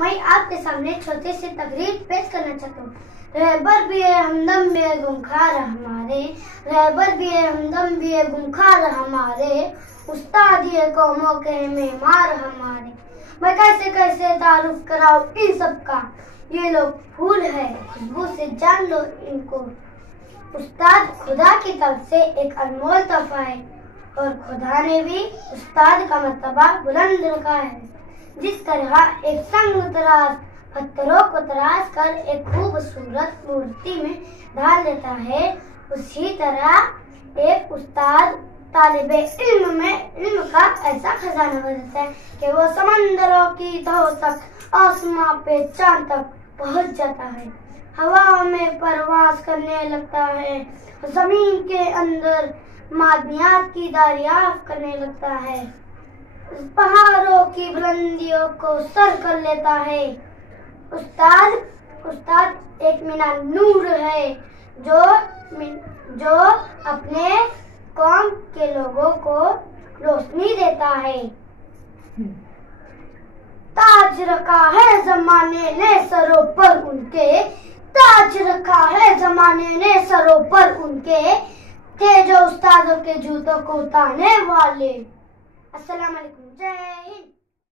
मैं आपके सामने छोटी सी तकरीर पेश करना चाहता हूँ। रहबर भी है हमदम भी है गुमखार हमारे, रहबर भी है हमदम भी है गुमखार हमारे, उस्ताद ये कौमों के मेहमान हमारे। मैं कैसे कैसे तारुफ कराऊं इन सब का, ये लोग फूल है खुशबू से जान लो इनको। उस्ताद खुदा की तरफ से एक अनमोल तोहफा है और खुदा ने भी उस्ताद का मर्तबा बुलंद रखा है। जिस तरह एक संग तराश पत्थरों को तराश कर एक खूबसूरत मूर्ति में ढाल देता है, उसी तरह एक उस्ताद तालिबे इल्म में इल्म का ऐसा खजाना भरता है कि वो समंदरों की तह तक आसमां पे चांद तक पहुंच जाता है, हवा में परवाज करने लगता है, जमीन के अंदर मादनियात की दरियाफ्त करने लगता है, पहाड़ों की बुलंदियों को सर कर लेता है। उस्ताद एक मीनार नूर है जो अपने कौम के लोगों को रोशनी देता है। ताज रखा है जमाने ने सरों पर उनके, ताज रखा है जमाने ने सरों पर उनके, थे जो उस्तादों के जूतों को उतारने वाले। अस्सलाम वालेकुम, जय हिंद।